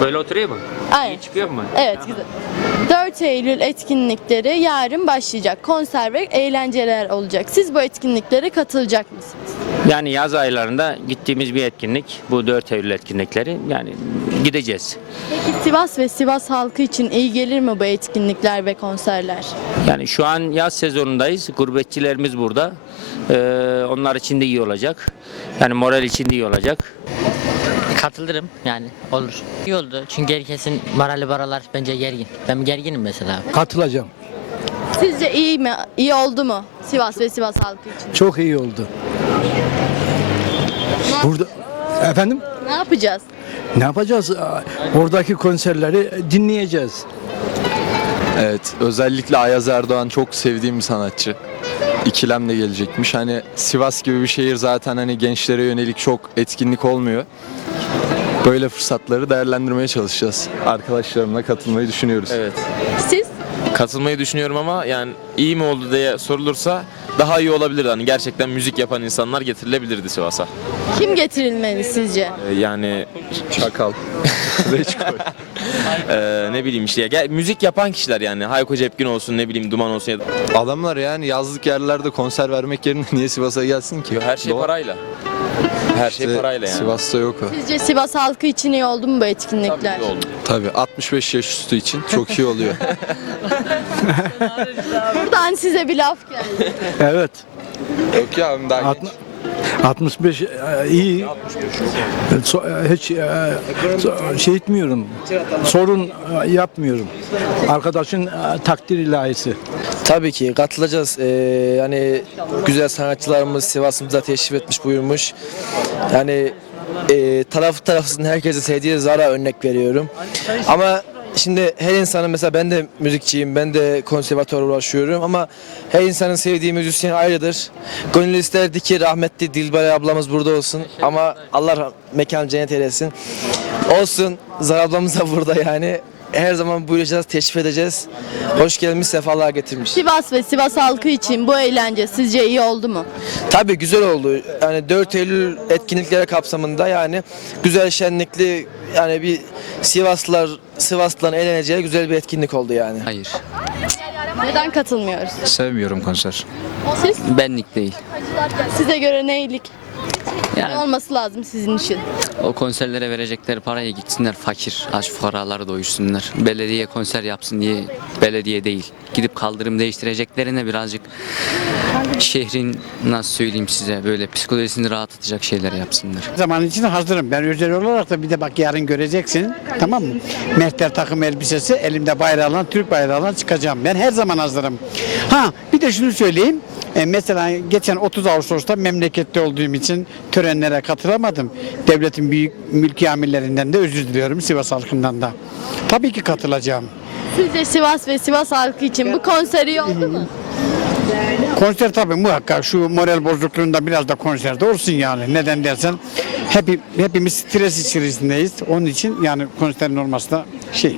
Böyle oturuyor mu? Aynen. İyi çıkıyor mu? Evet güzel. 4 Eylül etkinlikleri yarın başlayacak. Konser ve eğlenceler olacak. Siz bu etkinliklere katılacak mısınız? Yani yaz aylarında gittiğimiz bir etkinlik. Bu 4 Eylül etkinlikleri. Yani gideceğiz. Peki Sivas ve Sivas halkı için iyi gelir mi bu etkinlikler ve konserler? Yani şu an yaz sezonundayız. Gurbetçilerimiz burada. Ee, onlar için de iyi olacak. Yani moral için de iyi olacak. Katılırım yani olur. İyi oldu çünkü herkesin morali baralar bence gergin. Ben gerginim mesela. Katılacağım. Sizce iyi mi? İyi oldu mu Sivas ve Sivas halkı için? Çok iyi oldu. Burada efendim Ne yapacağız? ne yapacağız? Oradaki konserleri dinleyeceğiz. Evet, özellikle Ayaz Erdoğan çok sevdiğim bir sanatçı. İkilemle gelecekmiş. Hani Sivas gibi bir şehir zaten hani gençlere yönelik çok etkinlik olmuyor. Böyle fırsatları değerlendirmeye çalışacağız. Arkadaşlarımla katılmayı düşünüyoruz. Evet. Siz? Katılmayı düşünüyorum ama yani iyi mi oldu diye sorulursa daha iyi olabilirdi. Hani gerçekten müzik yapan insanlar getirilebilirdi Sivas'a. Kim getirilmeli sizce? Ee, Yani Çakal. Reçkol. e, ne bileyim işte ya, gel- müzik yapan kişiler yani Hayko Cepkin olsun ne bileyim Duman olsun ya da Adamlar yani yazlık yerlerde konser vermek yerine niye Sivas'a gelsin ki? her şey Doğal. parayla. Her şey İşte parayla yani. Sivas'ta yok o. Sizce Sivas halkı için iyi oldu mu bu etkinlikler? Tabii oldu. Tabii 65 yaş üstü için çok iyi oluyor. Buradan size bir laf geldi. Evet. yok ya daha Alt- 65 e, iyi. So- e, Hiç e, so- şey etmiyorum. Sorun e, yapmıyorum. Arkadaşın e, takdir ilahisi. Tabii ki katılacağız. Ee, yani güzel sanatçılarımız Sivas'ımıza teşrif etmiş buyurmuş. Yani e, taraf tarafsız herkese sevdiği Zara örnek veriyorum. Ama şimdi her insanın mesela ben de müzikçiyim, ben de konservatuara uğraşıyorum ama her insanın sevdiği müzisyen ayrıdır. Gönül isterdi ki rahmetli Dilber ablamız burada olsun ama Allah mekan cennet eylesin. Olsun Zara ablamız da burada yani. Her zaman buyuracağız, teşrif edeceğiz. Hoş gelmiş, sefalar getirmiş. Sivas ve Sivas halkı için bu eğlence sizce iyi oldu mu? Tabii güzel oldu. Yani 4 Eylül etkinlikleri kapsamında yani güzel şenlikli yani bir Sivaslılar Sivaslıların eğleneceği güzel bir etkinlik oldu yani. Hayır. Neden katılmıyoruz? Sevmiyorum konser. Siz? Benlik değil. Size göre neylik? Ne Yani olması lazım sizin için? o konserlere verecekleri paraya gitsinler fakir, aç fukaraları doyursunlar. Belediye konser yapsın diye belediye değil. Gidip kaldırım değiştireceklerine birazcık şehrin nasıl söyleyeyim size böyle psikolojisini rahatlatacak şeyler yapsınlar. zaman için hazırım. Ben özel olarak da bir de bak yarın göreceksin. Tamam mı? Mehter takım elbisesi elimde bayrağla Türk bayrağla çıkacağım. Ben her zaman hazırım. Ha bir de şunu söyleyeyim. E, mesela geçen 30 Ağustos'ta memlekette olduğum için törenlere katılamadım. Devletin büyük mülki amirlerinden de özür diliyorum Sivas halkından da. Tabii ki katılacağım. Sizce Sivas ve Sivas halkı için bu konser iyi oldu mu? Konser tabii muhakkak şu moral bozukluğunda biraz da konserde olsun yani. Neden dersen hep, hepimiz stres içerisindeyiz. Onun için yani konserin olması da şey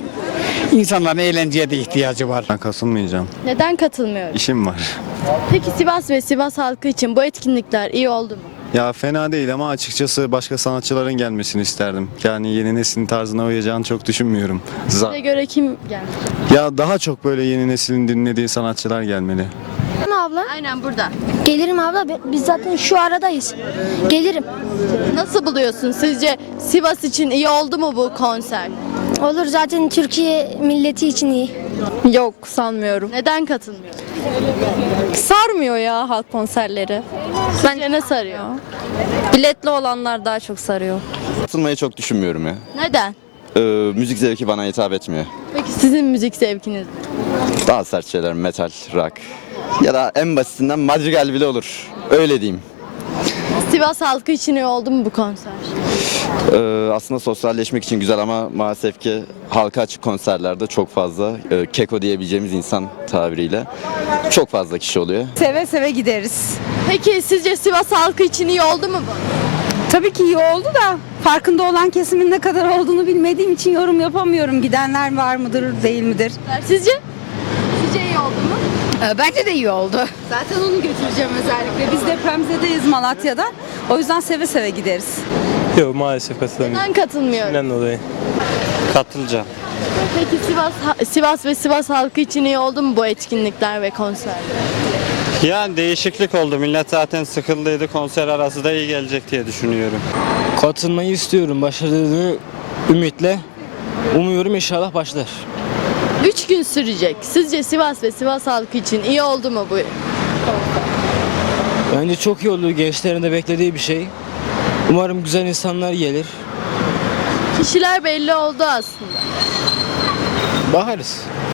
insanların eğlenceye de ihtiyacı var. Ben katılmayacağım. Neden katılmıyoruz? İşim var. Peki Sivas ve Sivas halkı için bu etkinlikler iyi oldu mu? Ya fena değil ama açıkçası başka sanatçıların gelmesini isterdim. Yani yeni neslin tarzına uyacağını çok düşünmüyorum. Za- Size göre kim geldi? ya daha çok böyle yeni neslin dinlediği sanatçılar gelmeli. abla. Aynen burada. Gelirim abla. Bi- Biz zaten şu aradayız. Gelirim. Nasıl buluyorsun? Sizce Sivas için iyi oldu mu bu konser? Olur zaten Türkiye milleti için iyi. Yok sanmıyorum. Neden katılmıyor? Sarmıyor ya halk konserleri. Sizce ne sarıyor? Biletli olanlar daha çok sarıyor. Katılmayı çok düşünmüyorum ya. Neden? Ee, müzik zevki bana hitap etmiyor. Peki sizin müzik zevkiniz? Daha sert şeyler, metal, rock. Ya da en basitinden madrigal bile olur. Öyle diyeyim. Sivas halkı için iyi oldu mu bu konser? Ee, aslında sosyalleşmek için güzel ama maalesef ki halka açık konserlerde çok fazla e, keko diyebileceğimiz insan tabiriyle çok fazla kişi oluyor. Seve seve gideriz. Peki sizce Sivas halkı için iyi oldu mu bu? Tabii ki iyi oldu da farkında olan kesimin ne kadar olduğunu bilmediğim için yorum yapamıyorum. Gidenler var mıdır değil midir? Sizce? Sizce iyi oldu mu? Bence de iyi oldu. Zaten onu götüreceğim özellikle. Biz depremzedeyiz Malatya'da. O yüzden seve seve gideriz. Yok maalesef katılamıyorum. Neden katılmıyorum? Neden dolayı? Katılacağım. Peki Sivas Sivas ve Sivas halkı için iyi oldu mu bu etkinlikler ve konserler? Yani değişiklik oldu. Millet zaten sıkıldıydı. Konser arası da iyi gelecek diye düşünüyorum. Katılmayı istiyorum. Başladığını ümitle. Umuyorum inşallah başlar. 3 gün sürecek. Sizce Sivas ve Sivas halkı için iyi oldu mu bu? Bence çok iyi oldu. Gençlerin de beklediği bir şey. Umarım güzel insanlar gelir. Kişiler belli oldu aslında. Bakarız.